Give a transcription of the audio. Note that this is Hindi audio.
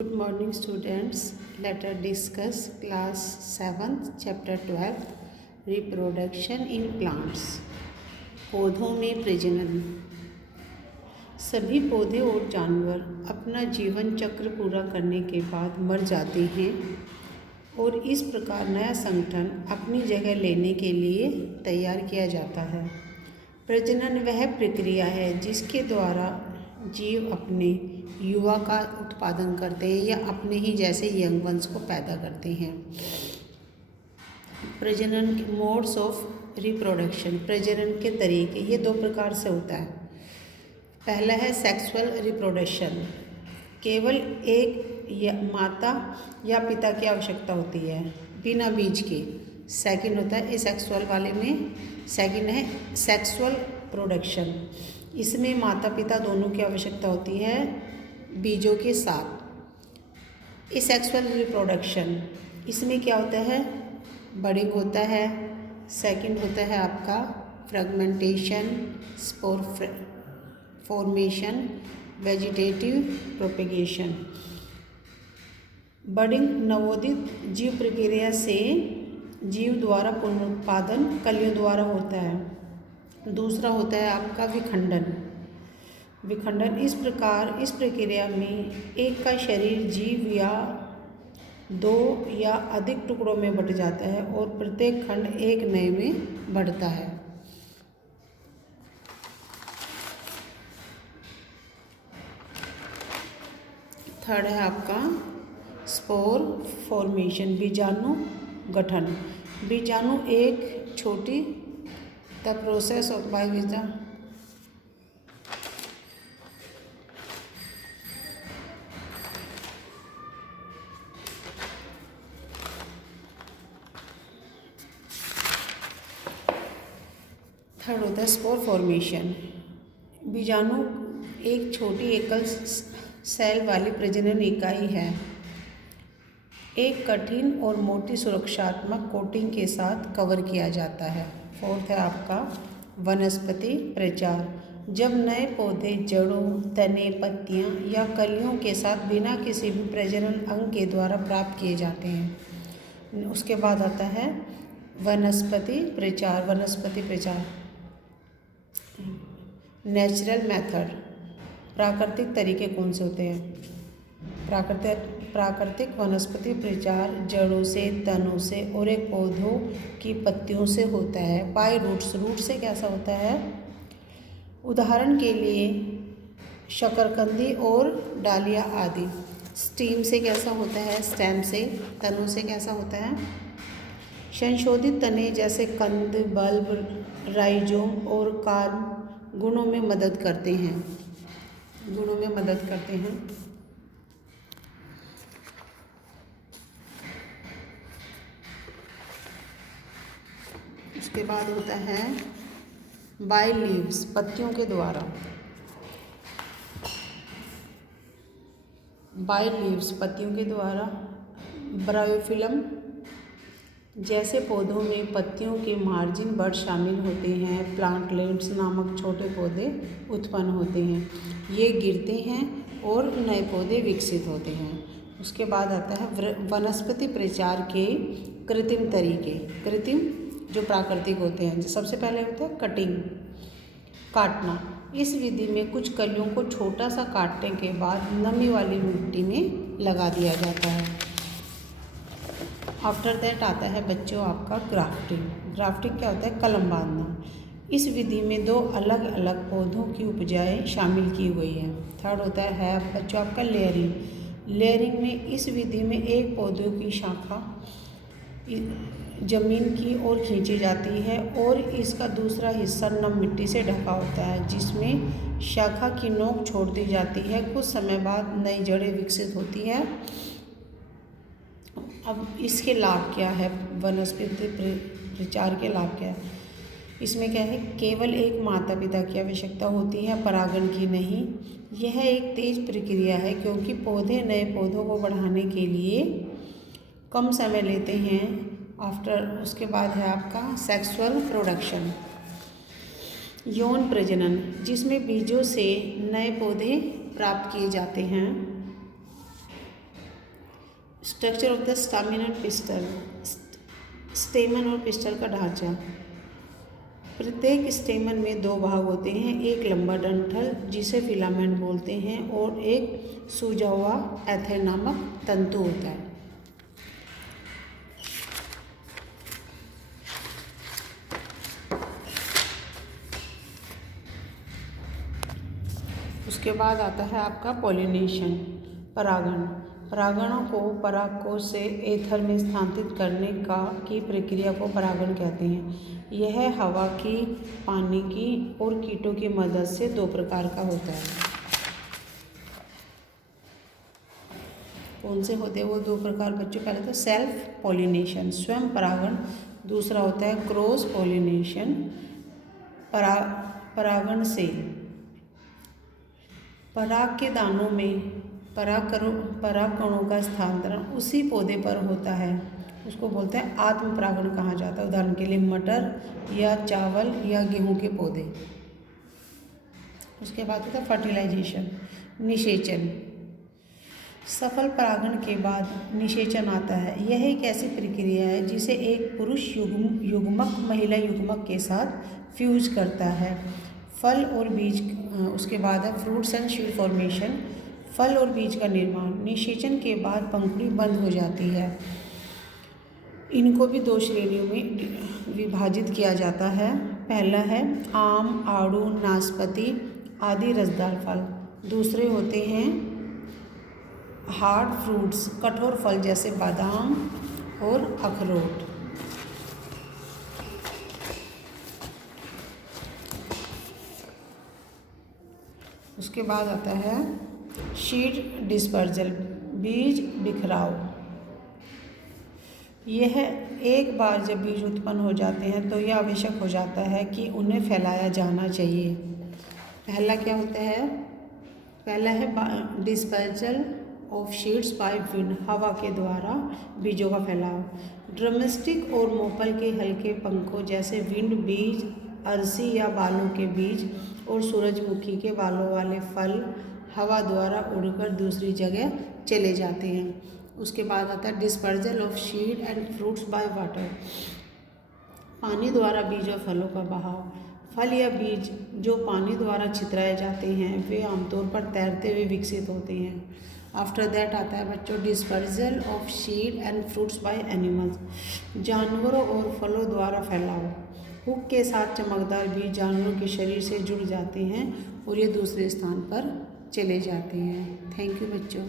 Good morning students. Let us discuss class 7th chapter 12 reproduction in plants. पौधों में प्रजनन। सभी पौधे और जानवर अपना जीवन चक्र पूरा करने के बाद मर जाते हैं और इस प्रकार नया संगठन अपनी जगह लेने के लिए तैयार किया जाता है। प्रजनन वह प्रक्रिया है जिसके द्वारा जीव अपने युवा का उत्पादन करते हैं या अपने ही जैसे यंग वंस को पैदा करते हैं। प्रजनन मोड्स ऑफ रिप्रोडक्शन, प्रजनन के तरीके ये दो प्रकार से होता है। पहला है सेक्सुअल रिप्रोडक्शन, केवल एक माता या पिता की आवश्यकता होती है बिना बीज के। सेकंड होता है एसेक्सुअल वाले में, सेकंड है सेक्सुअल प्रोडक्शन, इसमें माता पिता दोनों की आवश्यकता होती है बीजों के साथ। एसेक्सुअल रिप्रोडक्शन इसमें क्या होता है, बडिंग होता है, सेकंड होता है आपका fragmentation, spore formation, vegetative propagation. Budding नवोदित जीव प्रक्रिया से जीव द्वारा पुनरुत्पादन कलियों द्वारा होता है। दूसरा होता है आपका विखंडन। इस प्रक्रिया में एक का शरीर जीव या दो या अधिक टुकड़ों में बंट जाता है और प्रत्येक खंड एक नए में बढ़ता है। थर्ड है आपका स्पोर फॉर्मेशन, बीजाणु गठन। बीजाणु एक छोटी the process of by third होता है स्पोर फॉर्मेशन। बीजाणु एक छोटी एकल सेल वाली प्रजनन इकाई है, एक कठिन और मोटी सुरक्षात्मक कोटिंग के साथ कवर किया जाता है। फोर्थ है आपका वनस्पति प्रचार, जब नए पौधे जड़ों, तने, पत्तियां या कलियों के साथ बिना किसी भी प्रजनन अंग के द्वारा प्राप्त किए जाते हैं। उसके बाद आता है वनस्पति प्रचार। नेचुरल मेथड, प्राकृतिक तरीके कौन से होते हैं? प्राकृतिक वनस्पति प्रचार जड़ों से, तनों से और एक पौधों की पत्तियों से होता है। बाय रूट से कैसा होता है? उदाहरण के लिए शकरकंदी और डालिया आदि। स्टीम से कैसा होता है? स्टेम से। तनों से कैसा होता है? संशोधित तने जैसे कंद, बल्ब, राइजोम और कान गुणों में मदद करते हैं। उसके बाद होता है बाय लीव्स, पत्तियों के द्वारा। ब्रायोफिलम जैसे पौधों में पत्तियों के मार्जिन बड शामिल होते हैं। प्लांटलेट्स नामक छोटे पौधे उत्पन्न होते हैं, ये गिरते हैं और नए पौधे विकसित होते हैं। उसके बाद आता है वनस्पति प्रचार के कृत्रिम तरीके, जो प्राकृतिक होते हैं। सबसे पहले होता है कटिंग, काटना। इस विधि में कुछ कलियों को छोटा सा काटने के बाद नमी वाली मिट्टी में लगा दिया जाता है। आफ्टर दैट आता है बच्चों आपका ग्राफ्टिंग क्या होता है? कलम बांधना। इस विधि में दो अलग अलग पौधों की उपजाएं शामिल की गई है। थर्ड होता है बच्चों आपका लेयरिंग में इस विधि में एक पौधों की शाखा जमीन की ओर खींची जाती है और इसका दूसरा हिस्सा नम मिट्टी से ढका होता है, जिसमें शाखा की नोक छोड़ दी जाती है। कुछ समय बाद नई जड़ें विकसित होती है। अब इसके लाभ क्या है? वनस्पति प्रचार के लाभ क्या है? इसमें क्या है, केवल एक माता पिता की आवश्यकता होती है, परागण की नहीं। यह एक तेज प्रक्रिया है क्योंकि पौधे नए पौधों को बढ़ाने के लिए कम समय लेते हैं। उसके बाद है आपका सेक्सुअल प्रोडक्शन, यौन प्रजनन, जिसमें बीजों से नए पौधे प्राप्त किए जाते हैं। Structure of the stamen and pistol, स्टेमन और पिस्टल का ढांचा। प्रत्येक स्टेमन में दो भाग होते हैं, एक लंबा डंठल जिसे फिलामेंट बोलते हैं और एक सूजा हुआ एथर नामक तंतु होता है। उसके बाद आता है आपका पॉलिनेशन, परागण। परागणों को परागकोश से एथर में स्थानांतरित करने की प्रक्रिया को परागण कहते हैं। यह हवा की, पानी की और कीटों की मदद से दो प्रकार का होता है। कौन से होते हैं वो दो प्रकार बच्चों? पहले तो सेल्फ पॉलिनेशन, स्वयं परागण। दूसरा होता है क्रॉस पॉलिनेशन, परागण से। पराग के दानों में परागकणों का स्थानांतरण उसी पौधे पर होता है, उसको बोलते हैं आत्म परागण कहा जाता है। उदाहरण के लिए मटर या चावल या गेहूं के पौधे। उसके बाद होता है फर्टिलाइजेशन, निषेचन। सफल परागण के बाद निषेचन आता है। यह एक ऐसी प्रक्रिया है जिसे एक पुरुष युग्मक महिला युग्मक के साथ फ्यूज करता है। फल और बीज, उसके बाद है फ्रूट्स एंड सीड फॉर्मेशन, फल और बीज का निर्माण। निषेचन के बाद पंखुड़ी बंद हो जाती है। इनको भी दो श्रेणियों में विभाजित किया जाता है। पहला है आम, आड़ू, नाशपाती आदि रसदार फल। दूसरे होते हैं हार्ड फ्रूट्स, कठोर फल जैसे बादाम और अखरोट। उसके बाद आता है सीड डिस्पर्जल, बीज बिखराव। यह एक बार जब बीज उत्पन्न हो जाते हैं तो यह आवश्यक हो जाता है कि उन्हें फैलाया जाना चाहिए। पहला क्या होता है? पहला है dispersal of seeds by wind, हवा के द्वारा बीजों का फैलाव। ड्रमस्टिक और मोपल के हल्के पंखों जैसे विंड बीज, अरसी या बालों के बीज और सूरजमुखी के बालों वाले फल हवा द्वारा उड़कर दूसरी जगह चले जाते हैं। उसके बाद आता है dispersal of seed and fruits by water, पानी द्वारा बीज और फलों का बहाव। फल या बीज जो पानी द्वारा छितराए जाते हैं वे आमतौर पर तैरते हुए विकसित होते हैं। आफ्टर दैट आता है बच्चों dispersal of seed and fruits by animals, जानवरों और फलों द्वारा फैलाव। हुक के साथ चमकदार बीज जानवरों के शरीर से जुड़ जाते हैं और ये दूसरे स्थान पर चले जाते हैं। थैंक यू बच्चों।